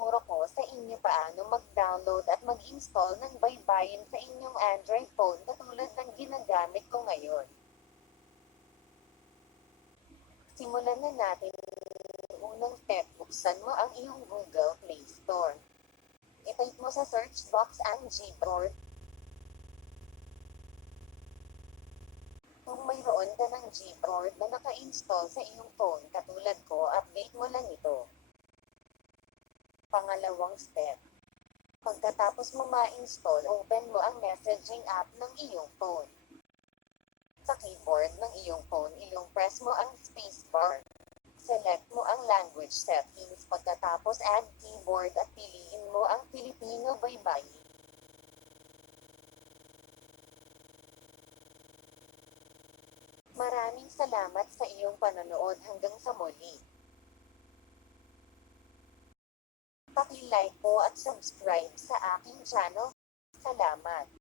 ituturo ko sa inyo paano mag-download at mag-install ng Baybayin sa inyong Android phone katulad ng ginagamit ko ngayon. Simulan na natin. Unang step, buksan mo ang iyong Google Play Store. I-type mo sa search box ang Keyboard. Kung mayroon ka ng Keyboard na naka-install sa iyong phone katulad ko, update mo lang ito. Pangalawang step. Pagkatapos mo ma-install, open mo ang messaging app ng iyong phone. Sa keyboard ng iyong phone, press mo ang spacebar. Select mo ang language settings, pagkatapos add keyboard at piliin mo ang Filipino Baybayin. Maraming salamat sa iyong panonood hanggang sa muli. Paki-like po at subscribe sa aking channel. Salamat.